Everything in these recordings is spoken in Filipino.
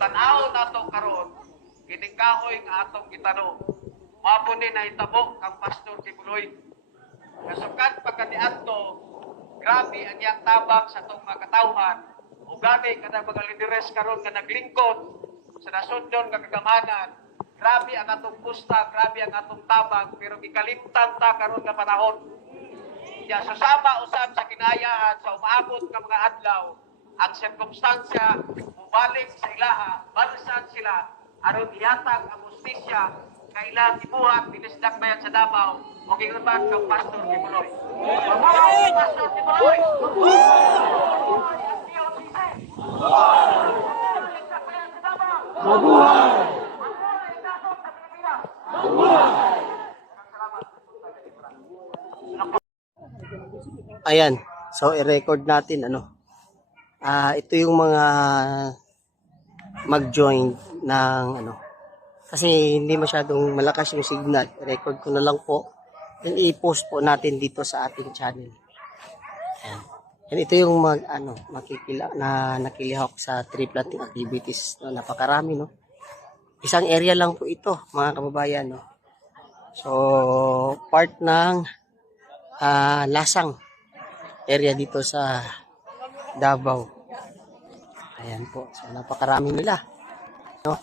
tanaw nato karon kining kahoy nga atong gitano. Mao ni nahitabo kang Pastor Kibuloy. Kasukat pagkaniadto, grabe ang iyang tabang sa atong mga katawhan. Ug gani kada mga lideres karon nga naglingkod sa nasundon nga kagamanan. Grabe ang atong pusta, grabe ang atong tabang, pero gikalimtan ta karon nga panahon. Ya susama usab sa kinayahan sa umaabot nga mga adlaw, ang sirkumstansya mubalik sa ilaha, balisan sila aron ihatag ang justisya kailan ibuhat dinisdak bayan sa Davao o gingurban kang Pastor Kibuloy. Mabuhay Pastor Kibuloy! Mabuhay! Ayan, so i-record natin ito yung mga mag-join ng kasi hindi masyadong malakas yung signal. I-record ko na lang po. Then i-post po natin dito sa ating channel. Ayan. And ito yung nakilihok sa tree planting activities. No? Napakarami, no? Isang area lang po ito, mga kababayan, no? So, part ng Lasang area dito sa Davao. Ayan po. So, napakarami nila. No?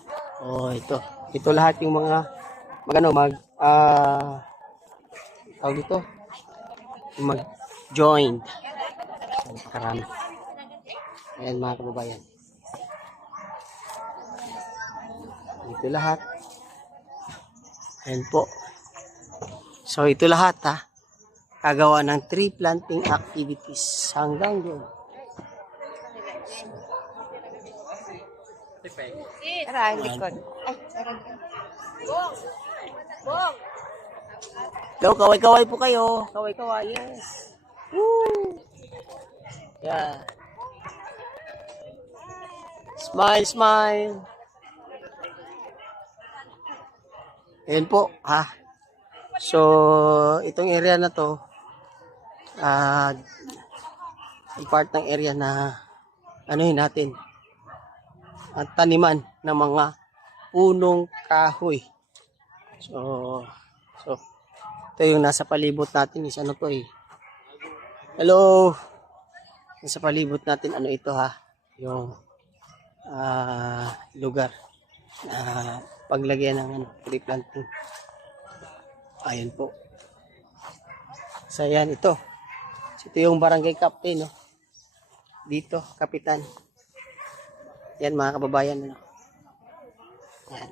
Oh, ito. Ito lahat yung tawag dito, mag-join. So, napakarami. Ayan mga kababayan. Ito lahat. Ayan po. So, ito lahat kagawa ng tree planting activities hanggang doon. Tara, likod. Ay, Bong! Bong! Go, kaway-kaway po kayo. Kaway-kaway, yes. Woo! Yeah. Smile, smile. Ayan po, So, itong area na to, part ng area na natin at taniman ng mga punong kahoy. So ito yung nasa palibot natin is hello, nasa palibot natin ito yung lugar na paglagyan ng tree planting. Ayan po. So yan ito. Ito yung barangay captain, no? Dito, kapitan. Yan mga kababayan, no? Yan.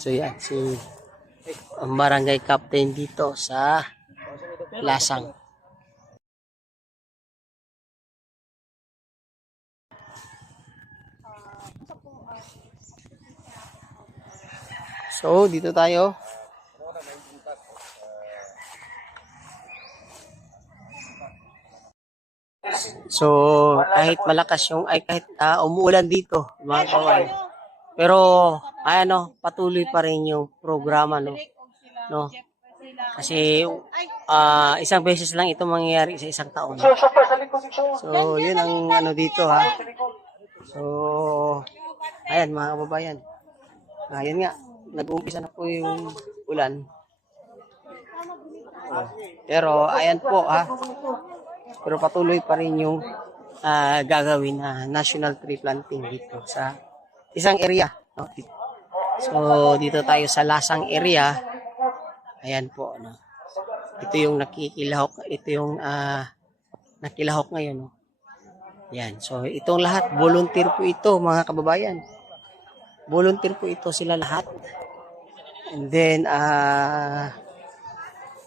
So yan, ang barangay captain dito sa Lasang. So, dito tayo. So, kahit malakas kahit umuulan dito, mga kawan. Pero, patuloy pa rin yung programa, no? Kasi, isang beses lang ito mangyayari sa isang taon. So, yun ang dito, So, ayan, mga kababayan. Ayan nga, nag-uumpisa na po yung ulan. Pero, ayan po, pero patuloy pa rin yung gagawin na national tree planting dito sa isang area. No? So, dito tayo sa Lasang area. Ayan po. No? Ito yung nakikilahok. Ito yung nakilahok ngayon. No? Ayan. So, itong lahat, volunteer po ito, mga kababayan. Volunteer po ito sila lahat. And then,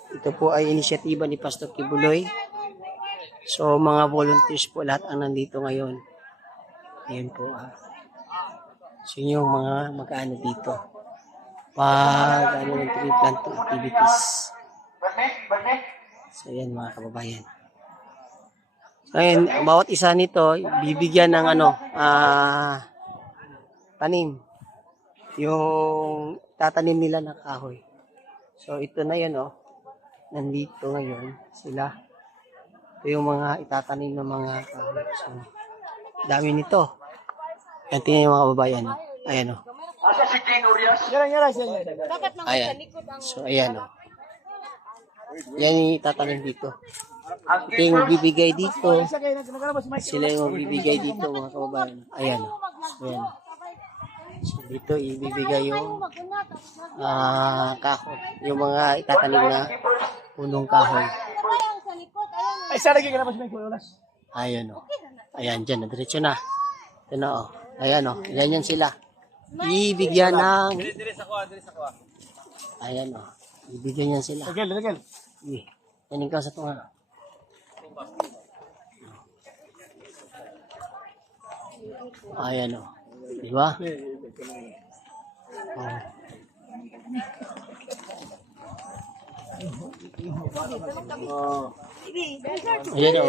ito po ay inisyatiba ni Pastor Kibuloy. So, mga volunteers po lahat ang nandito ngayon. Ayan po. So, yung mga mag-ano dito. Ng tree planting activities. So, ayan mga kababayan. So, ayan, bawat isa nito, bibigyan ng tanim. Yung tatanim nila ng kahoy. So, ito na yan, nandito ngayon sila. Ito yung mga itatanim ng mga kahoy. So, dami nito. Yan, tingnan yung mga kababayan. Ayan o. Asa si King Urias? Dapat mga Ayan. sa likod ang... So, ayan o. Yan yung itatanim dito. Ito yung magbibigay dito. Sila yung magbibigay dito, mga kababayan. Ayan o. Ayan o. So, dito ibibigay yung kahoy. Yung mga itatanim na punong kahoy. Ayan sa likod, ayan. Ay, sa lagi ka na mas may kulas. Ayan o. Ayan, dyan. Diretso na. Ito na o. Ayan o. Ganyan sila. Ibigyan ng... Ayan o. Ibigyan yan sila. Lagel. Yan ka sa tunga. Ayan o. Diba? Oh. Oh. Ayan o.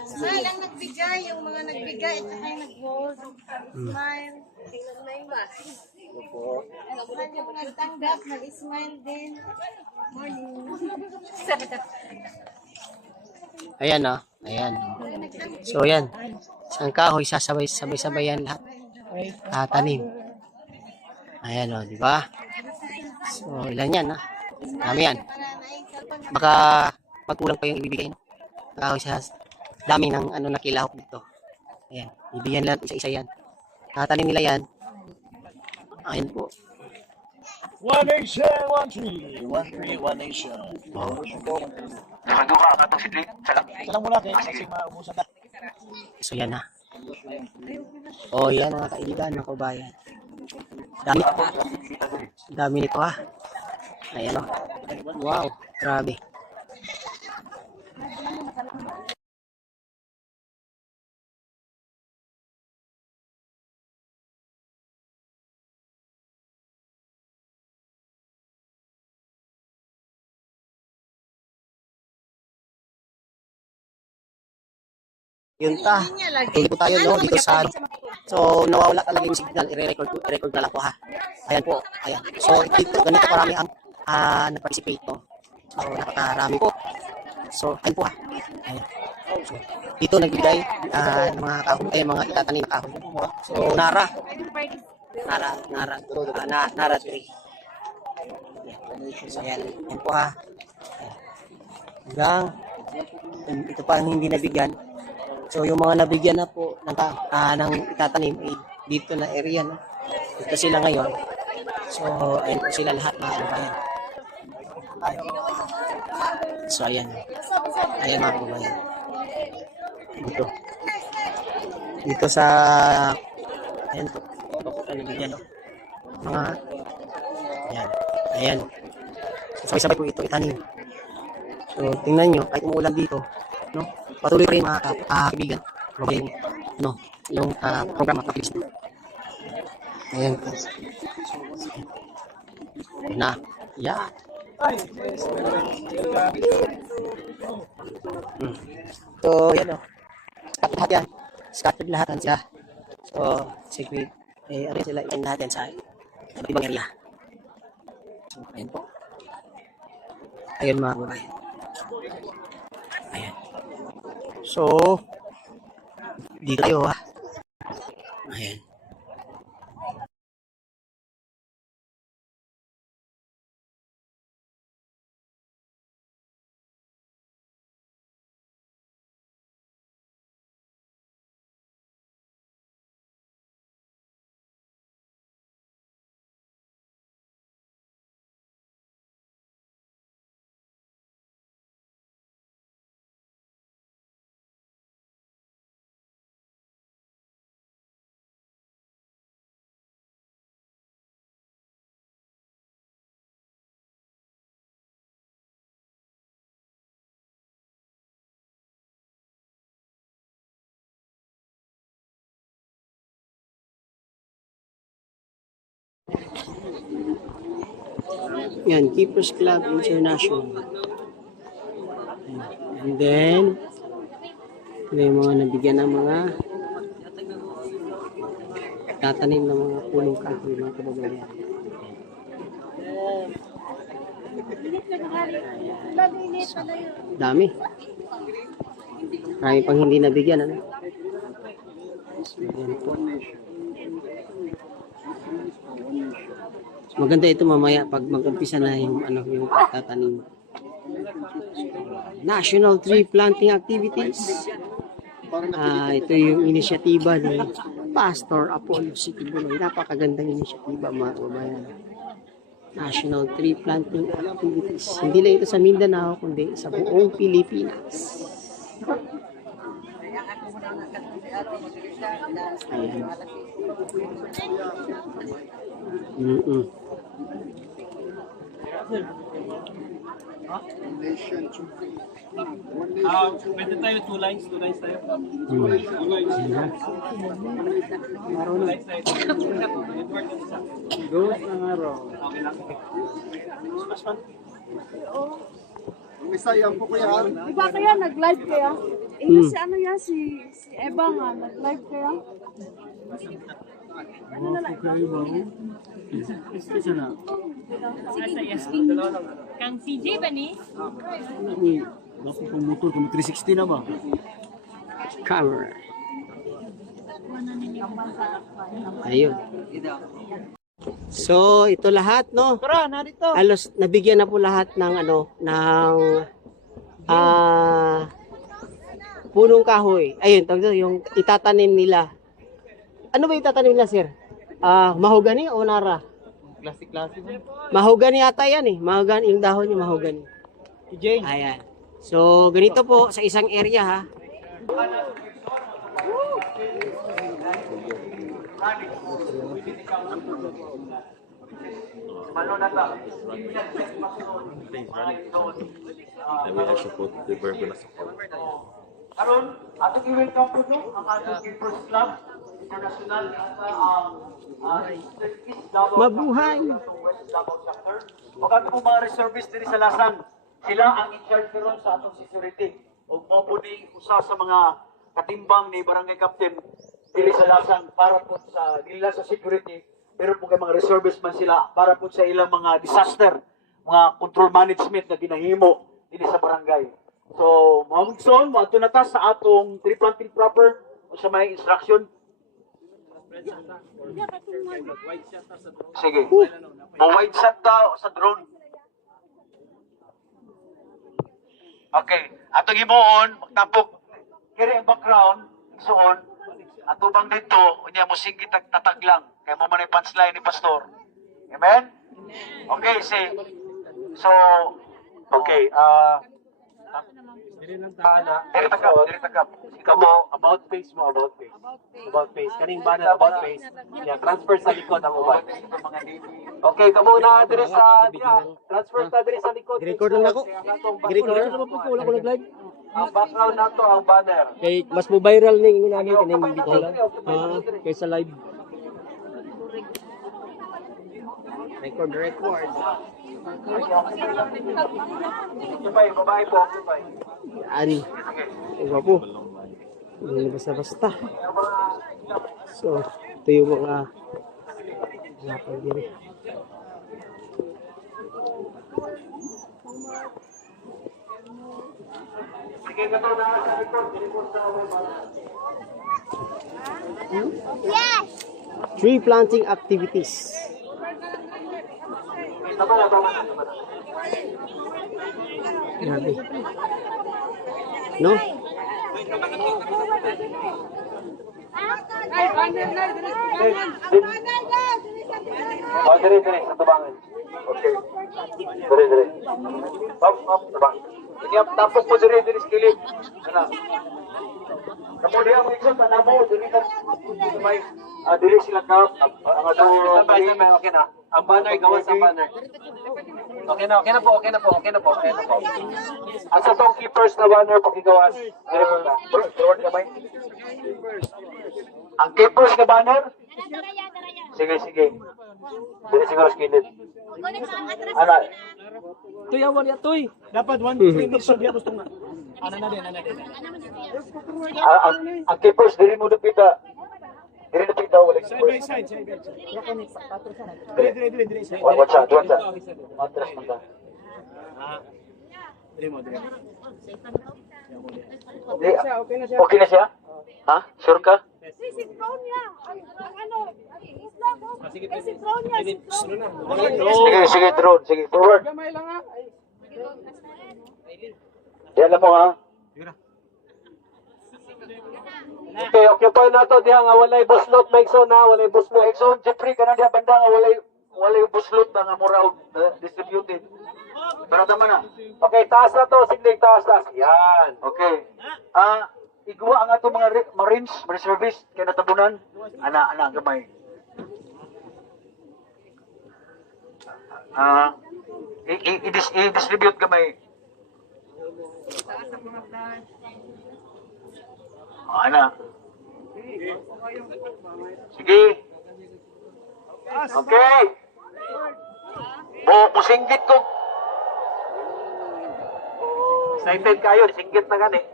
Smile ang nagbigay, yung mga nagbigay, at saka yung nag-hold. Smile. Tingnan na yung ba? Smile yung nagtanggap, nag-smile din. Morning. Ayan o. Ayan. So, ayan. Isang kahoy, sabay-sabay yan lahat. Tanim. Ayan o, di ba? So, ilan yan, ha? Dami yan. Baka magkulang pa yung ibibigay, no? Kahoy sa dami ng nakilahok dito. Ayan. Ibigyan lang isa-isa yan. Tanim nila yan. Ayan po. One nation, one tree. One tree, one nation. Nakaduha ka itong sidling. Salam muna kayo kasi maubusan na. So, yan, ha? O, yan, mga kaibigan, mga kabayan. Dami. Dami nito, ha? Ayan, o. Wow. Grabe. Yun ta. Tuloy po tayo no dito sa so nawawala talaga yung signal, i-record na lang po ha. Ayan po. Ayan. So dito ganito parami ang nag-participate no. So napakarami po. So ayan po ha. Ayan. So, dito nagbigay ng mga kahoy, mga itatanim na kahoy. So Nara tree. So ayan. Ayan po ha. Hanggang ito pa ang hindi nabigyan. So yung mga nabigyan na po ng itatanim dito na area no. Dito sila ngayon. So ayun po sila lahat mga kababayan. So ayan. Ayan mga kababayan. Dito sa ayan po. Nabigyan no. Mga ayan. Ayan. So sabay-sabay po ito itanim. So tingnan nyo kahit umuulan dito no. Patuloy pa rin mga kaibigan. No, yung programa kapis. Ayan po. Na, yeah. So, yan o. Scattered lahat yan. Scattered lahat yan siya. So, sige. Ano sila yan natin sa ibang area. So, ayan po. Ayan mga kababayan. Ayan. So, dito tayo ha. Ayan. Yan, Keepers Club International. And then, may mga nabigyan ng mga tatanim ng mga pulong kahoy, mga kababayan. Dami. Marami pang hindi nabigyan, ano? So, yan po. So, maganda ito mamaya pag mag-umpisa na yung ano yung pagtatanim. National Tree Planting Activities. Ito yung inisyatiba ni Pastor Apollo Sikibuloy. Napakagandang inisyatiba mga kababayan. National Tree Planting Activities. Hindi lang ito sa Mindanao, kundi sa buong Pilipinas. Ayan. Pwede tayo 2 lines tayo. Di ba kaya nag-live kaya? Si ano yan, si Eva nga, nag-live kaya? Ano na lang? Kang CJ ba ni? Naku, kung motor, kung 360 na ba? Camera. Ayun. So, ito lahat, no? Tara, narito. Halos nabigyan na po lahat ng ano, ng punong kahoy. Ayun, tawag doon, yung itatanim nila. Ano ba itatanim nila, sir? Mahogany o nara? Classic. Mahogany ata yan eh. Mahogany, yung dahon yung mahogany. Jane. Ayan. So, ganito po sa isang area ha. Karon, atong i-welcome po no ang atong Keepers Club International East Davao Mabuhay! Chapter, West Davao Chapter. Ug ato mga reservists diri sa Lasang, sila ang in-charge karon sa atong security. Ug mao po ni usa sa mga katimbang ni Barangay Captain diri sa Lasang para po sa nila sa security, pero po kay mga reservists man sila para po sa ilang mga disaster, mga control management na ginahimo diri sa barangay. So, mga Mugson, mga tunatas sa atong tree planting proper o sa may instruction. Sige. Wide shot daw sa drone. Okay. Atong himuon, magtapok. Kaya ang background, suon, atubang dito, unya mo sige tatag lang. Kaya mo man punchline ni Pastor. Amen? Okay, say. So, okay, Diri tagap. Ikaw mo, about face. About face. Kaning banner about face. Yeah, transfer sa likod ang uban. Okay, kamo na diri sa transfer ta diri sa likod. Record lang ako. Record lang Ano po ko, wala ko nag-live? Ang background nato ang banner. Kay mas mo viral ning namin kaning video lang. Kaysa live. Record. Babae po. Ani. Iba po. Hindi basta-basta. So, ito yung mga diri. Sige, gato na sa likod. Diri po sa Yes! Tree planting activities. Grabe. No? Ay, banner na! Banner na! Diri sa tubangan. Okay. Diri. Up, tabang. Inyap tapos mo diri sa kilid. Ana. Kamu dia mo ikot na mo diri ka. May diri sila ka. Ang okay na. Ang banner gawa sa banner. Okay na po. Asa tong keepers na banner pakigawas. Diri po na. Forward kamay. Ang keepers na banner. Sige. Diri siguro sa kilid. Ana. Tuy, awan ya, tuy. Dapat 1 minute siya gusto nga. Ano na din. Ang keepers diri mo dapita. Diri dapita wala Side by side. Diri. Watch out. Matras man ta. Diri mo. Okay na siya? Ha? Sure ka? si Tron niya, si Tron. Sige, drone. Sige, forward. Yan lang mo, ha? Okay, occupy na to diha nga walay buslot, Maikson, ha? Walay buslot. Maikson, Jeffrey, ka na diha banda nga walay buslot na nga mura og distributed. Pero tama na. Okay, taas na to, sigling taas. Yan. Okay. Igwa ang ato mga Marines service kay natabunan. Ana gamay. I-distribute gamay. Ana. Sige. Okay. Musinggit ko. Excited kayo, singgit na gani.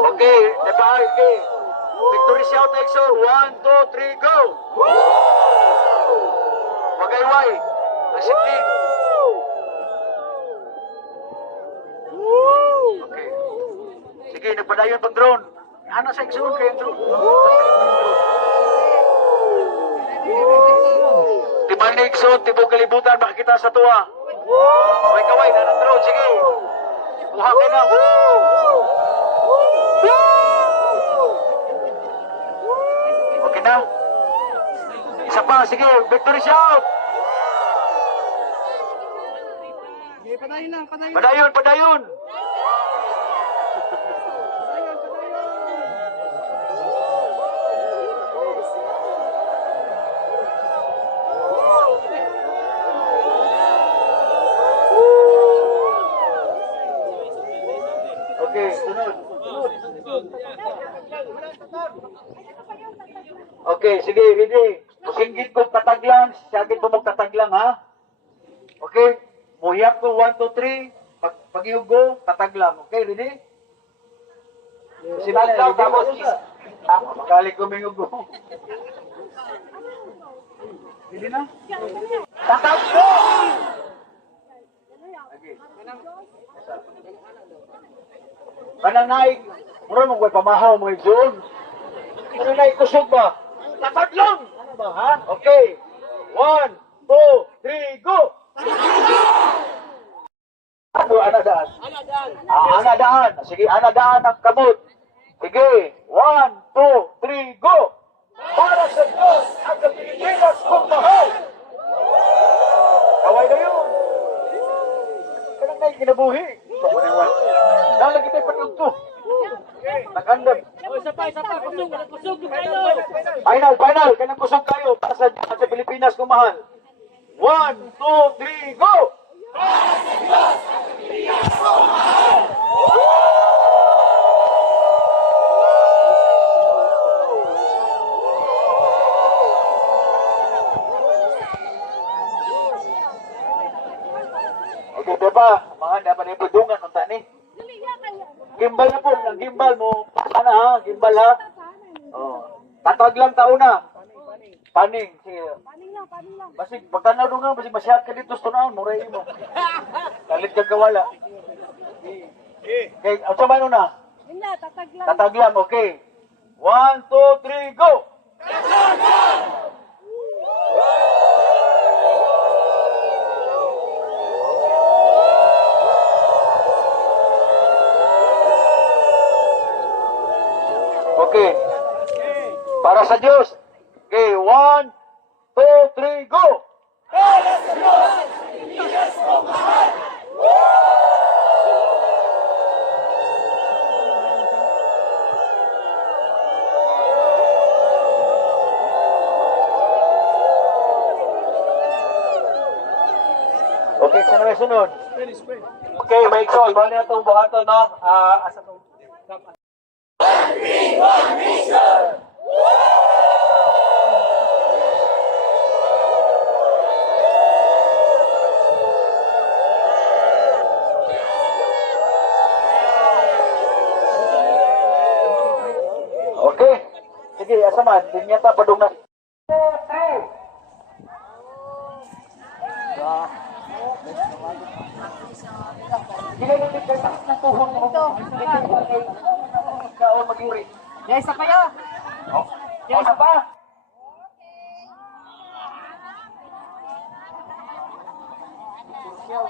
Okay, diba? Okay. Victory shout, EXO. 1, 2, 3, go! Wagayway. Ang sikling. Okay. Sige, nagpadayon pang drone. Ano sa EXO? Kaya drone. Timan ni EXO, tibong kalibutan, makikita sa tuwa. Kaway, nanang drone. Sige. Buha ka na. Okay na? Isa pa, sige, victory shout! Padayon! Okay, sunod. Okay, sige, ready. Singgit ko tataglang, sagit mo magtataglang, ha? Okay, muhiyap ko 1, 2, 3, pag-ihog ko, tataglang. Okay, ready? Sinaglang, tapos makalik ko mingog ko. Ready na? Tataglang! Okay. Kanang naik, mura mong may pamahaw mo yung zone. Ano na ikusog ba? Tataglang! Ano ba, ha? Okay. 1, 2, 3, go! Ano, anadaan? Anadaan. Sige, anadaan ang kamot. Sige. 1, 2, 3, go! Para sa Diyos at sa Pilipinas kong mahal! Kaway na yun. Kanang na yung kinabuhi. Dalang kita pagkagto. Nagandam. Final. Kanang kusog kayo. Para sa Pilipinas kong mahal. 1, 2, 3, go! Okay, diba? Mga dapat na ipudungan unta ni. Gimbal na po, ang gimbal mo. Ano ha? Gimbal ha? Oh. Tatag lang tao na. Paning. Sige. Basig, pagkanaw doon nga, basig masyad ka dito sa tunaon, muray mo. Kalit ka kawala. Okay, ang sabay nun na? Tataglam, okay. 1, 2, 3, go! Okay. Para sa Diyos. Okay, 1, 2, 3, go! Okay, sana may sunod. Okay, may ikso. Ibang na itong buhaton, no? Asa itong... Okay. Sige, asa man. Dinyata padung na. Yes, apa ya? Yes, apa? Yan.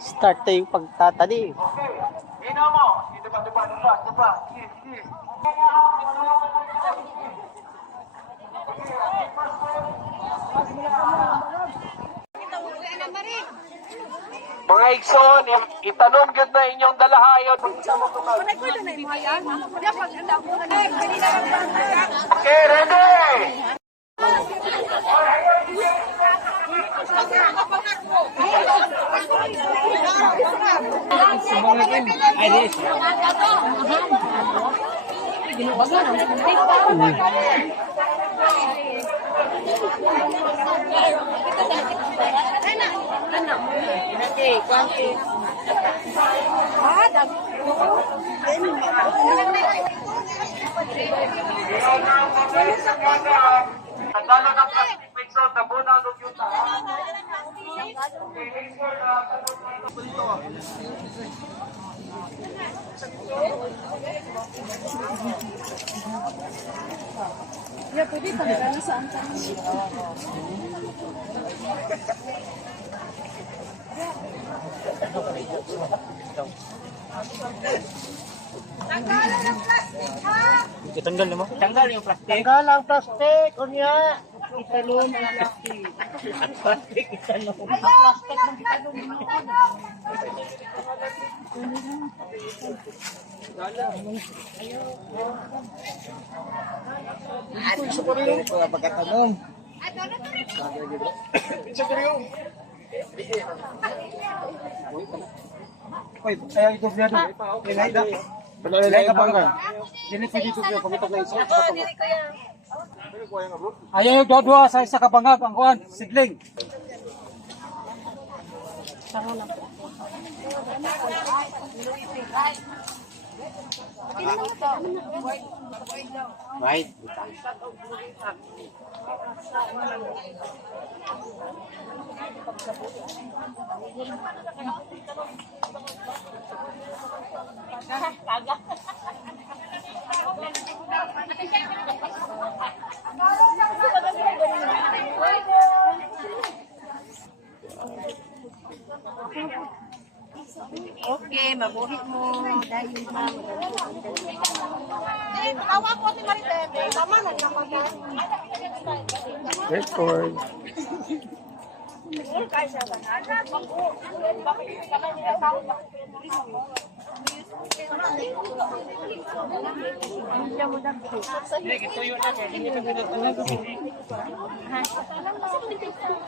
Start na yung pagtatanim. Hina mo. Ito pa. Sige, sige. Mga igsoon, itanong yun na inyong dalahayon. Okay, ready? Tandalo ng plastic mixo, tabuna ng yuta. Yeah, pwede pa nila sa antan. Tanggalan ng plastic, ha? Tanggal ang plastic, kunya. Italon ang plastic. Ang plastic, italon. Pagkatanong. Ayaw yung dua-dua sa isa kabangag ang kuhan, sigling. Right. Okay, mabuhi mo. Dahil na. Tawa ko si Maritete. Tama na naman. Record.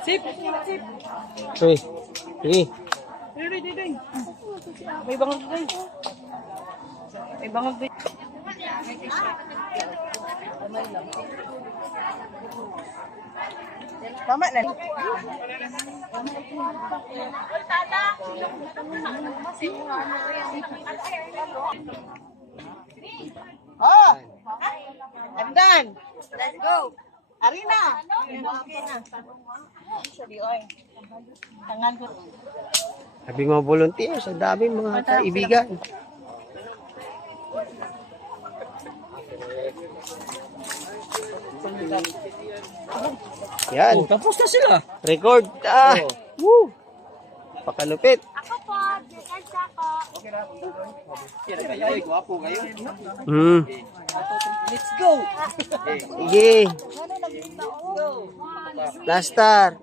Sip. Uy, sige. May bangag din. May bangag din. Tama na. Oh! I'm done. Let's go. Arina. Okay na. Tangan ko. Sabi mga volunteers, ang dami mga kaibigan. Yan. Tapos na sila. Record. Woo! Pakalupit. Ako po. Dekansa ko. Let's go. Sige. Lastar.